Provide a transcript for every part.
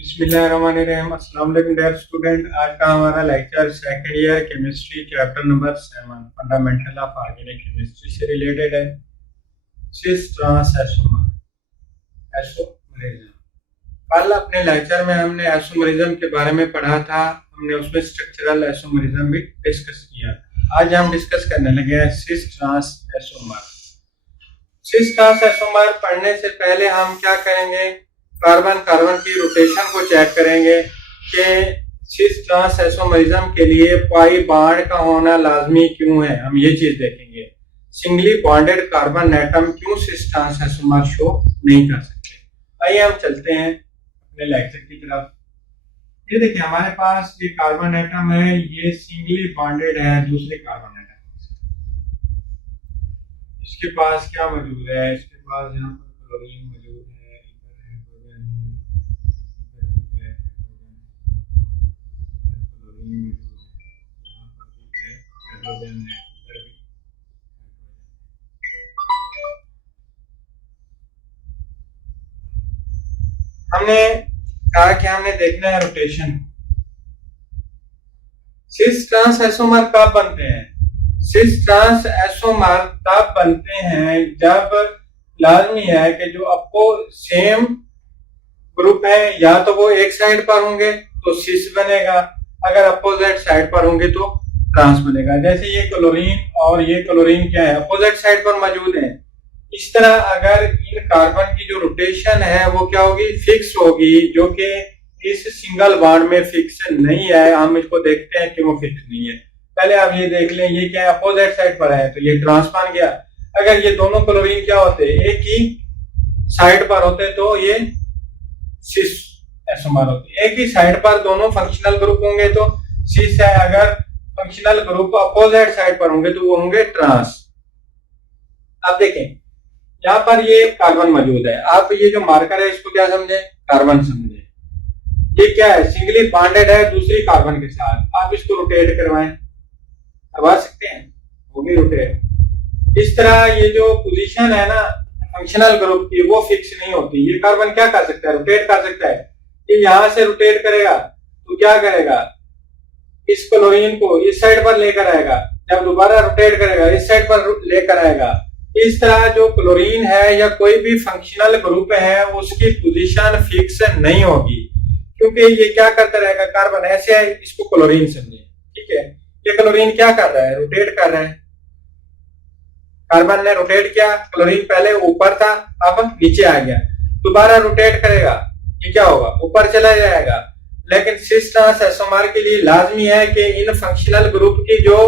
बिस्मिल्लाहिर्रहमानिर्रहीम। अस्सलाम वालेकुम डियर स्टूडेंट। आज का हमारा lecture second year chemistry chapter number 7 fundamental of organic chemistry से रिलेटेड है। Cis trans isomerism. कल अपने लेक्चर में हमने एसोमरिज्म के बारे में पढ़ा था। हमने उसमें स्ट्रक्चरल एसोमरिज्म भी डिस्कस किया। आज हम डिस्कस करने लगे हैं सिस ट्रांस एसोमर। सिस ट्रांस एसोमर पढ़ने से पहले हम क्या करेंगे, कार्बन कार्बन की रोटेशन को चेक करेंगे कि सिस ट्रांस एसोमरिज्म के लिए पाई बॉन्ड का होना लाजमी क्यों है। हम ये चीज देखेंगे, सिंगली बॉन्डेड कार्बन एटम क्यों सिस ट्रांस एसोमर शो नहीं कर सकते। आइए हम चलते हैं अपने लेक्चर की तरफ। ये देखिए, हमारे पास ये कार्बन एटम है, ये सिंगली बॉन्डेड है दूसरे कार्बन एटम से। इसके पास क्या मौजूद है, इसके पास यहाँ पर क्लोरीन मौजूद है, हमने कहा कि हमने देखना है रोटेशन। सिस ट्रांस एसोमर कब बनते हैं? सिस ट्रांस एसोमर तब बनते हैं जब लाजमी है कि जो आपको सेम ग्रुप है, या तो वो एक साइड पर होंगे तो सिस बनेगा, अगर अपोजिट साइड पर होंगे तो ट्रांस बनेगा। जैसे ये क्लोरीन और ये क्लोरीन क्या है, अपोजिट साइड पर मौजूद है। इस तरह अगर इन कार्बन की जो रोटेशन है वो क्या होगी, फिक्स होगी, जो कि इस सिंगल बॉन्ड में फिक्स नहीं है। हम इसको देखते हैं कि वो फिक्स नहीं है। पहले आप ये देख लें, ये क्या है, अपोजिट साइड पर है तो ये ट्रांस बन गया। अगर ये दोनों क्लोरीन क्या होते, एक ही साइड पर होते तो ये सिस एसोमर होते। एक ही साइड पर दोनों फंक्शनल ग्रुप होंगे तो सिस है, अगर फंक्शनल ग्रुप अपोजिट साइड पर होंगे तो वो होंगे ट्रांस। अब देखें, यहाँ पर ये कार्बन मौजूद है। आप ये जो मार्कर है इसको क्या समझे, कार्बन समझे। ये क्या है, सिंगली बॉन्डेड है दूसरी कार्बन के साथ। आप इसको रोटेट करवा सकते हैं, होगी रोटेट। इस तरह ये जो पोजीशन है ना फंक्शनल ग्रुप की, वो फिक्स नहीं होती। ये कार्बन क्या कर सकता है, रोटेट कर सकता है। ये यहां से रोटेट करेगा तो क्या करेगा, इस क्लोरीन को इस साइड पर लेकर आएगा। जब दोबारा रोटेट करेगा इस साइड पर लेकर आएगा। इस तरह जो क्लोरीन है या कोई भी फंक्शनल ग्रुप है उसकी पोजीशन फिक्स नहीं होगी, क्योंकि ये क्या करता रहेगा, कार्बन ऐसे है, इसको क्लोरीन समझे, ठीक है। ये क्लोरीन क्या कर रहा है, रोटेट कर रहा है। कार्बन ने रोटेट किया, क्लोरीन पहले ऊपर था अब नीचे आ गया, दोबारा रोटेट करेगा, ये क्या होगा, ऊपर चला जाएगा। लेकिन सिस ट्रांस एसोमर के लिए लाजमी है कि इन फंक्शनल ग्रुप की जो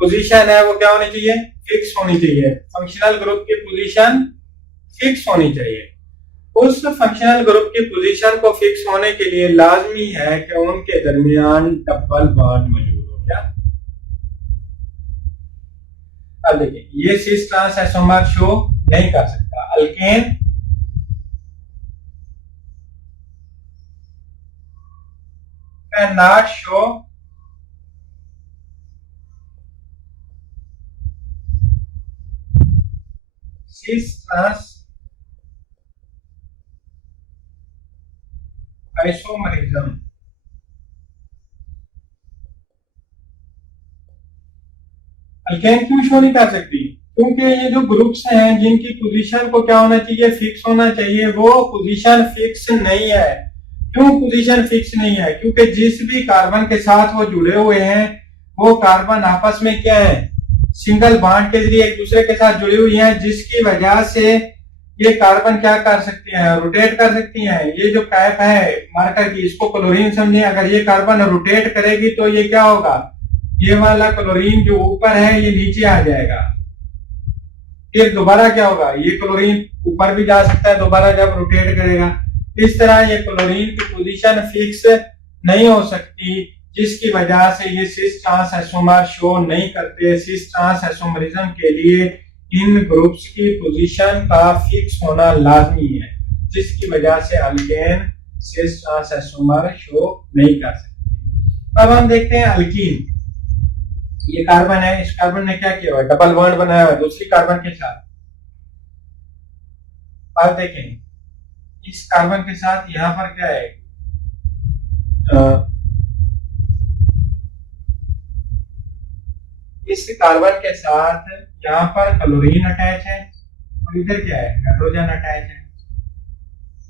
पोजीशन है वो क्या होनी चाहिए, फिक्स होनी चाहिए। फंक्शनल ग्रुप की पोजीशन फिक्स होनी चाहिए। उस फंक्शनल ग्रुप की पोजीशन को फिक्स होने के लिए लाजमी है कि उनके दरमियान डबल बॉन्ड मौजूद हो। क्या, अब देखिए, ये सिस ट्रांस एसोमर शो नहीं कर सकता। Alkane can not show cis trans isomerism. Alkane क्यों शो नहीं कर सकती, क्योंकि ये जो ग्रुप्स हैं जिनकी पोजीशन को क्या होना चाहिए, फिक्स होना चाहिए, वो पोजीशन फिक्स नहीं है। क्यों पोजीशन फिक्स नहीं है, क्योंकि जिस भी कार्बन के साथ वो जुड़े हुए हैं वो कार्बन आपस में क्या है, सिंगल बॉन्ड के जरिए एक दूसरे के साथ जुड़ी हुई हैं, जिसकी वजह से ये कार्बन क्या कर सकती हैं, रोटेट कर सकती हैं। ये जो कैप है मार्कर की, इसको क्लोरीन समझे। अगर ये कार्बन रोटेट करेगी तो ये क्या होगा, ये वाला क्लोरीन जो ऊपर है ये नीचे आ जाएगा। फिर दोबारा क्या होगा, ये क्लोरीन ऊपर भी जा सकता है दोबारा जब रोटेट करेगा। इस तरह ये क्लोरीन की पोजीशन फिक्स नहीं हो सकती, जिसकी वजह से ये सिस ट्रांस एसोमर शो नहीं करते। सिस ट्रांस एसोमरिज्म के लिए इन ग्रुप्स की पोजीशन का फिक्स होना लाजमी है, जिसकी वजह से अल्केन सिस ट्रांस एसोमर शो नहीं कर सकते। अब हम देखते हैं अल्कीन। ये कार्बन है, इस कार्बन ने क्या किया हुआ है, डबल बॉन्ड बनाया हुआ है दूसरी कार्बन के साथ। अब देखें, इस कार्बन के साथ यहाँ पर क्या है, इस कार्बन के साथ यहाँ पर क्लोरीन अटैच है और इधर क्या है, हाइड्रोजन अटैच है।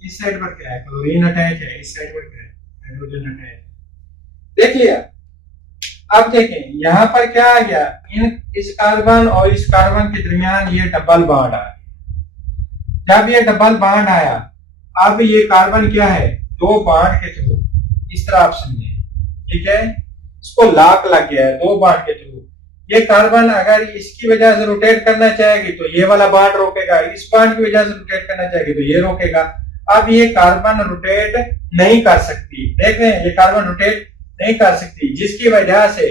इस साइड पर क्या है, क्लोरीन अटैच है, इस साइड पर क्या है, हाइड्रोजन अटैच है। देख लिया। अब देखें यहाँ पर क्या आ गया, इस कार्बन और इस कार्बन के दरमियान ये डबल बॉन्ड आ गया। जब ये डबल बॉन्ड आया, अब ये कार्बन क्या है, दो बॉन्ड के थ्रू, इस तरह आप समझे, ठीक है, इसको लॉक लग गया है दो बॉन्ड के थ्रू। ये कार्बन अगर इसकी वजह से रोटेट करना चाहेगी तो ये वाला बॉन्ड रोकेगा, इस बॉन्ड की वजह से रोटेट करना चाहेगी तो ये रोकेगा। अब ये कार्बन रोटेट नहीं कर सकती, देख रहे हैं, ये कार्बन रोटेट नहीं कर सकती, जिसकी वजह से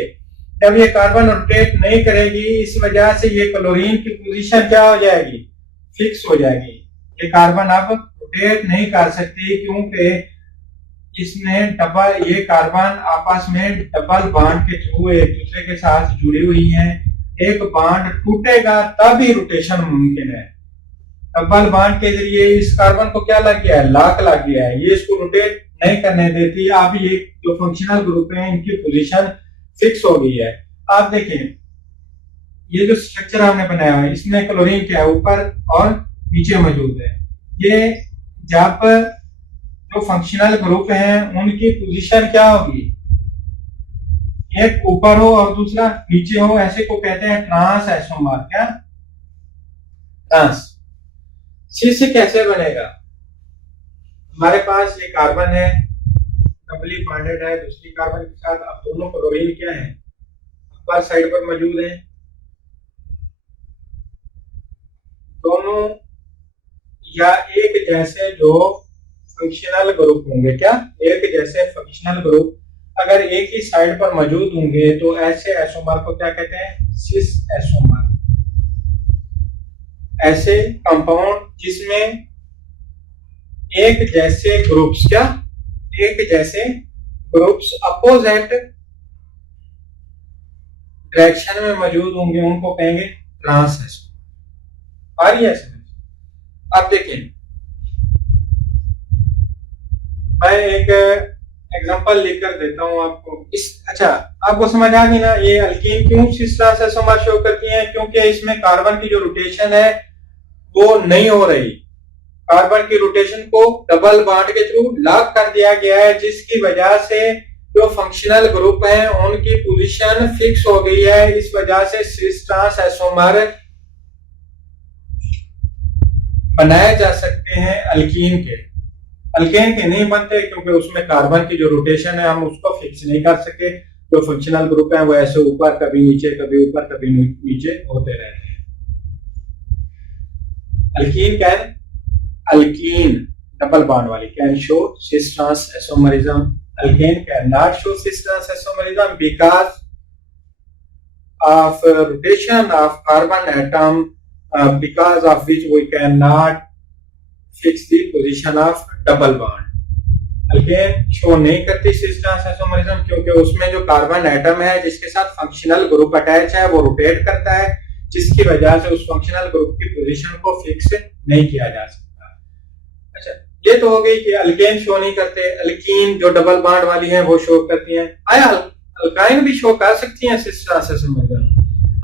जब ये कार्बन रोटेट नहीं करेगी, इस वजह से ये क्लोरीन की पोजीशन क्या हो जाएगी, फिक्स हो जाएगी। ये कार्बन अब रोटेट नहीं कर सकती क्योंकि इसमें डबल, ये कार्बन आपस में डबल बॉन्ड के थ्रू एक दूसरे के साथ जुड़ी हुई हैं। एक बॉन्ड टूटेगा तब ही रोटेशन मुमकिन है। डबल बॉन्ड के जरिए इस कार्बन को क्या लग गया है, लॉक लग गया है, ये इसको रोटेट नहीं करने देती। अब ये जो फंक्शनल ग्रुप है इनकी पोजीशन फिक्स हो गई है। आप देखें ये जो स्ट्रक्चर हमने बनाया है, इसमें क्लोरीन क्या है, ऊपर और नीचे मौजूद है। ये जब जो फंक्शनल ग्रुप है उनकी पोजीशन क्या होगी, एक ऊपर हो और दूसरा नीचे हो, ऐसे को कहते हैं ट्रांस आइसोमर। क्या ट्रांस। शीर्ष कैसे बनेगा, हमारे पास ये कार्बन है, डबली बॉन्डेड है दूसरी कार्बन के साथ। अब दोनों क्लोरीन क्या है, अपर साइड पर मौजूद है। दोनों या एक जैसे जो फंक्शनल ग्रुप होंगे, क्या एक जैसे फंक्शनल ग्रुप अगर एक ही साइड पर मौजूद होंगे तो ऐसे आइसोमर को क्या कहते हैं, सिस आइसोमर। ऐसे कंपाउंड जिसमें एक जैसे ग्रुप्स, क्या एक जैसे ग्रुप्स अपोजिट डायरेक्शन में मौजूद होंगे, उनको कहेंगे ट्रांस आइसोमर। आ रही है समझ। अब देखिए मैं एक एग्जांपल लेकर देता हूं आपको। अच्छा आपको समझ आ गई ना, ये अल्कीन क्यों सिस ट्रांस आइसोमर शो करती हैं, क्योंकि इसमें कार्बन की जो रोटेशन है वो नहीं हो रही। कार्बन की रोटेशन को डबल बॉन्ड के थ्रू लॉक कर दिया गया है, जिसकी वजह से जो फंक्शनल ग्रुप है उनकी पोजीशन फिक्स हो गई है। इस वजह से सिस ट्रांस आइसोमर बनाए जा सकते हैं अल्कीन के। अल्केन के नहीं बनते क्योंकि उसमें कार्बन की जो रोटेशन है हम उसको फिक्स नहीं कर सके। जो फंक्शनल ग्रुप है वो ऐसे ऊपर कभी नीचे, कभी ऊपर कभी नीचे होते रहते हैं। Alkene can, alkene double bond वाली can show cis trans isomerism. Alkane can not show cis trans isomerism because of rotation of carbon atom because of which we cannot fix the position of double bond. Alkane show नहीं करती सिस trans isomerism क्योंकि उसमें जो carbon atom है जिसके साथ functional group attach है वो रोटेट करता है, जिसकी वजह से उस फंक्शनल ग्रुप की पोजीशन को फिक्स नहीं किया जा सकता। अच्छा ये तो हो गई कि अल्केन शो नहीं करते, अल्कीन जो डबल बॉन्ड वाली है वो शो करती हैं। आया अल्काइन भी शो कर सकती हैं सिस ट्रांस आइसोमरिज्म।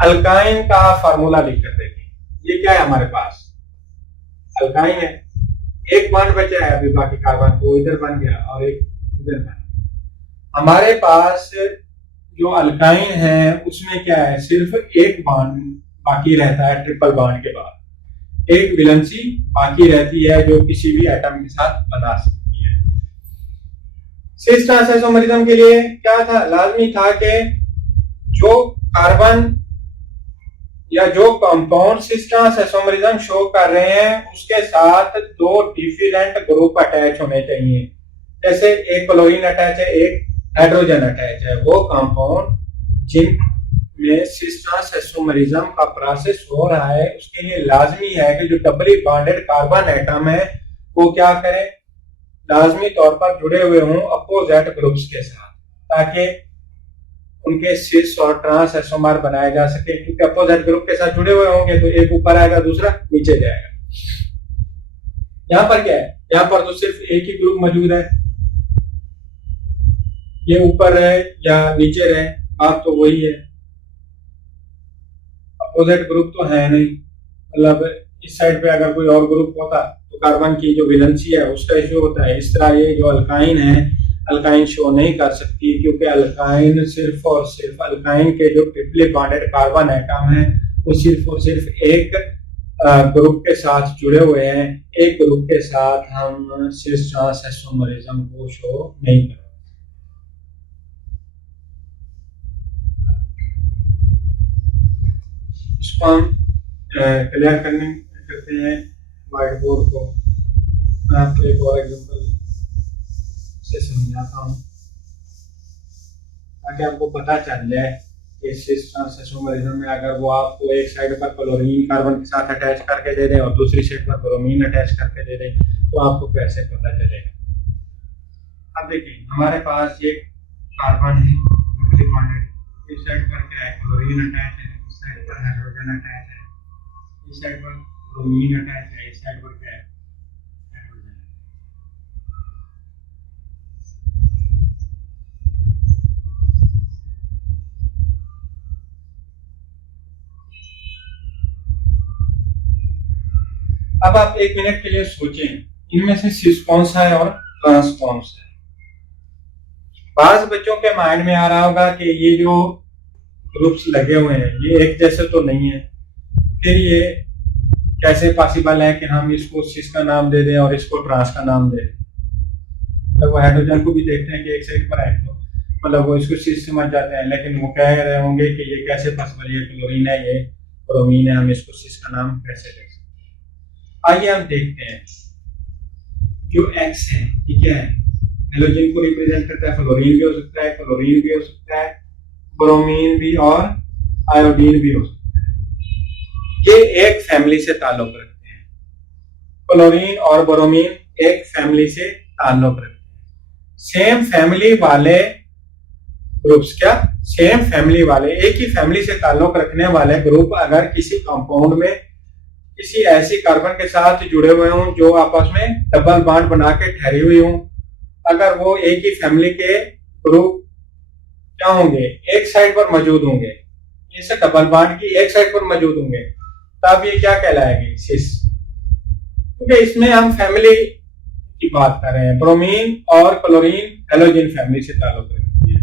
अल्काइन का फार्मूला लिख कर देखें। ये क्या है हमारे पास, अल्काइन है, एक बॉन्ड बचा है अभी बाकी कार्बन को इधर बन गया और एक इधर बन गया। हमारे पास जो अल्काइन है उसमें क्या है, सिर्फ एक बॉन्ड बाकी रहता है ट्रिपल बॉन्ड के बाद, एक वैलेंसी बाकी रहती है जो किसी भी एटम के साथ बना सकती है। सिस ट्रांस आइसोमरिज्म के लिए क्या था, लाजमी था कि जो कार्बन या जो compound cis trans isomerism show कर रहे हैं उसके साथ दो डिफरेंट ग्रुप अटैच होने चाहिए। जैसे एक क्लोरीन अटैच है, एक हाइड्रोजन अटैच है। वो कंपाउंड जिनमें सिस ट्रांस आइसोमरिज्म का प्रोसेस हो रहा है उसके लिए लाजमी है कि जो डबली बॉन्डेड कार्बन एटम है वो क्या करें, लाजमी तौर पर जुड़े हुए हों अपोजिट ग्रुप्स के साथ, ताकि उनके सिस और ट्रांस आइसोमर बनाए जा सके। क्योंकि अपोजिट ग्रुप के साथ जुड़े हुए होंगे तो एक ऊपर आएगा दूसरा नीचे जाएगा। यहाँ पर क्या है, यहाँ पर तो सिर्फ एक ही ग्रुप मौजूद है, ये ऊपर रहे या नीचे रहे बात तो वही है, अपोजिट ग्रुप तो है नहीं। मतलब इस साइड पे अगर कोई और ग्रुप होता तो कार्बन की जो वैलेंसी है उसका इशू होता है। इस तरह ये जो अल्काइन है, अल्काइन शो नहीं कर सकती, क्योंकि अल्काइन सिर्फ और सिर्फ अल्काइन के जो ट्रिपली बॉन्डेड कार्बन एटम है वो सिर्फ और सिर्फ एक ग्रुप के साथ जुड़े हुए हैं। एक ग्रुप के साथ हम सिस ट्रांस आइसोमरिज्म को शो नहीं कर। इसको हम क्लियर करते हैं व्हाइट बोर्ड को। मैं आपको एक और एग्जांपल से समझाता हूँ ताकि आपको पता चल जाए कि सिस ट्रांस आइसोमरिज्म में अगर वो आपको एक साइड पर क्लोरीन कार्बन के साथ अटैच करके दे दें और दूसरी साइड पर ब्रोमीन अटैच करके दे दें तो आपको कैसे पता चलेगा। अब देखिए हमारे पास ये कार्बन है डबली बॉन्डेड, इस साइड पर क्या है, क्लोरीन अटैच है, इस साइड पर हाइड्रोजन अटैच है, इस साइड पर ब्रोमीन अटैच है, इस साइड पर क्या है, हाइड्रोजन। अब आप एक मिनट के लिए सोचें इनमें से सिस कौन सा है और ट्रांस कौन सा है। बाज बच्चों के माइंड में आ रहा होगा कि ये जो ग्रुप्स लगे हुए हैं ये एक जैसे तो नहीं है, फिर ये कैसे पॉसिबल है कि हम इसको सिस का नाम दे दें और इसको ट्रांस का नाम दे दें। मतलब वो हाइड्रोजन को भी देखते हैं कि एक साइड पर है तो मतलब वो इसको सिस समझ जाते हैं, लेकिन वो कह रहे होंगे कि ये कैसे पॉसिबल, ये क्लोरीन है, ये ब्रोमीन है, हम इसको सिस का नाम कैसे दे सकते हैं। आइए हम देखते हैं जो एक्स है ये क्या है, हेलोजन को रिप्रेजेंट करता है, फ्लोरीन भी हो सकता है, क्लोरीन भी हो सकता है, ब्रोमीन भी और आयोडीन भी हो सकता है। ये एक फैमिली से ताल्लुक रखते हैं, क्लोरीन और ब्रोमीन एक फैमिली से ताल्लुक रखते हैं। सेम फैमिली वाले ग्रुप्स, क्या सेम फैमिली वाले, एक ही फैमिली से ताल्लुक रखने वाले ग्रुप अगर किसी कंपाउंड में किसी ऐसी कार्बन के साथ जुड़े हुए हों जो आपस में डबल बॉन्ड बना के ठहरी हुई हों, अगर वो एक ही फैमिली के ग्रुप क्या होंगे, एक साइड पर मौजूद होंगे, इस डबल बॉन्ड की एक साइड पर मौजूद होंगे, तब ये क्या कहलाएगी, सिस। क्योंकि इसमें हम फैमिली की बात कर रहे हैं, ब्रोमीन और क्लोरीन हेलोजन फैमिली से ताल्लुक रखती है।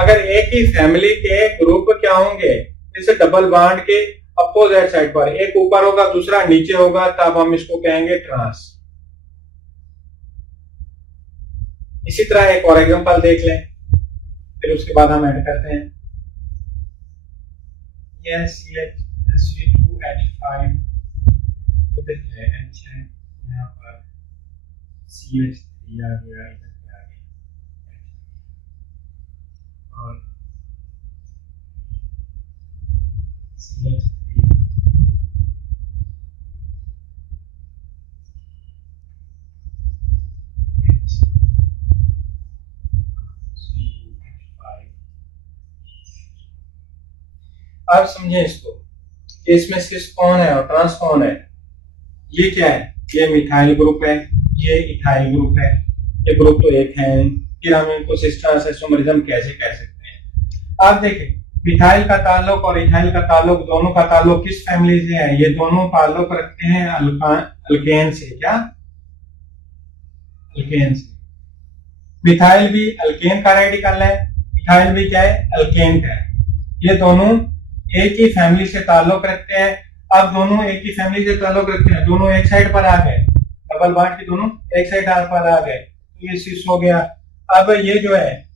अगर एक ही फैमिली के ग्रुप क्या होंगे, जैसे डबल बॉन्ड के अपोजिट साइड पर, एक ऊपर होगा दूसरा नीचे होगा, तब हम इसको कहेंगे ट्रांस। इसी तरह एक और एग्जांपल देख लें, फिर उसके बाद हम ऐड करते हैं। ये CH2H5 इधर है, H है, यहाँ पर CH3 आ गया, इधर पे आ गया, और CH3 आप समझे इसको, इसमें सिस कौन है और ट्रांस कौन है। ये क्या है, ये मिथाइल ग्रुप है, ये इथाइल ग्रुप है, ये ग्रुप तो एक है, फिर हम इनको सिस ट्रांस आइसोमरिज्म कैसे कह सकते हैं। आप देखें मिथाइल का ताल्लुक और इथाइल का ताल्लुक, दोनों का ताल्लुक किस फैमिली से है, ये दोनों ताल्लुक रखते हैं अल्केन से। क्या, अल्केन से। मिथाइल भी अल्केन का रेडिकल है, इथाइल भी क्या है, अल्केन का है। ये दोनों एक ही फैमिली से ताल्लुक रखते हैं। अब दोनों एक ही फैमिली से ताल्लुक रखते हैं, दोनों एक साइड पर आ गए, डबल बॉन्ड के दोनों एक साइड पर आ गए, तो ये सिस हो गया। अब ये जो है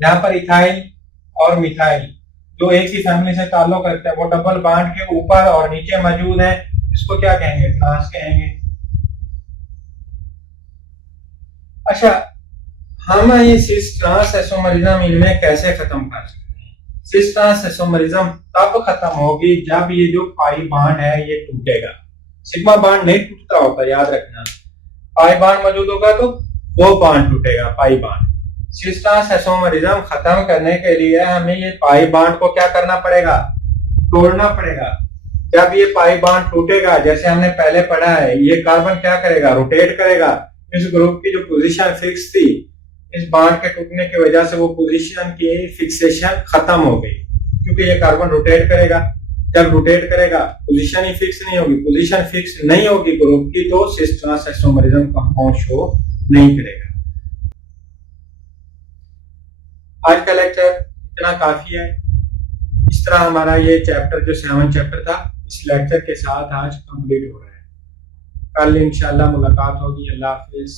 यहाँ पर इथाइल और मिथाइल जो एक ही फैमिली से ताल्लुक रखते हैं, वो डबल बॉन्ड के ऊपर और नीचे मौजूद है, इसको क्या कहेंगे, ट्रांस कहेंगे। अच्छा, हम ये सिस ट्रांस आइसोमरिज्म इनमें कैसे खत्म कर सकते हैं। सिस ट्रांस आइसोमरिज्म तब खत्म होगी जब ये जो पाई बॉन्ड है ये टूटेगा। सिग्मा बॉन्ड नहीं टूटता होता, याद रखना, पाई बॉन्ड मौजूद होगा तो वो बॉन्ड टूटेगा, pi bond. Cis trans isomerism खत्म करने के लिए हमें ये पाई बॉन्ड को क्या करना पड़ेगा, तोड़ना पड़ेगा। जब ये पाई बॉन्ड टूटेगा, जैसे हमने पहले पढ़ा है, ये कार्बन क्या करेगा, रोटेट करेगा। इस ग्रुप की जो पोजीशन फिक्स थी, इस बॉन्ड के टूटने की वजह से वो पोजीशन की फिक्सेशन खत्म हो गई, क्योंकि ये कार्बन रोटेट करेगा। जब रोटेट करेगा पोजीशन ही फिक्स नहीं होगी, पोजीशन फिक्स नहीं होगी ग्रुप की तो cis trans isomerism compound show नहीं करेगा। आज का लेक्चर इतना काफी है। इस तरह हमारा ये चैप्टर जो 7 चैप्टर था, इस लेक्चर के साथ आज कंप्लीट हो रहा है। कल इंशाल्लाह मुलाकात होगी। अल्लाह हाफिज।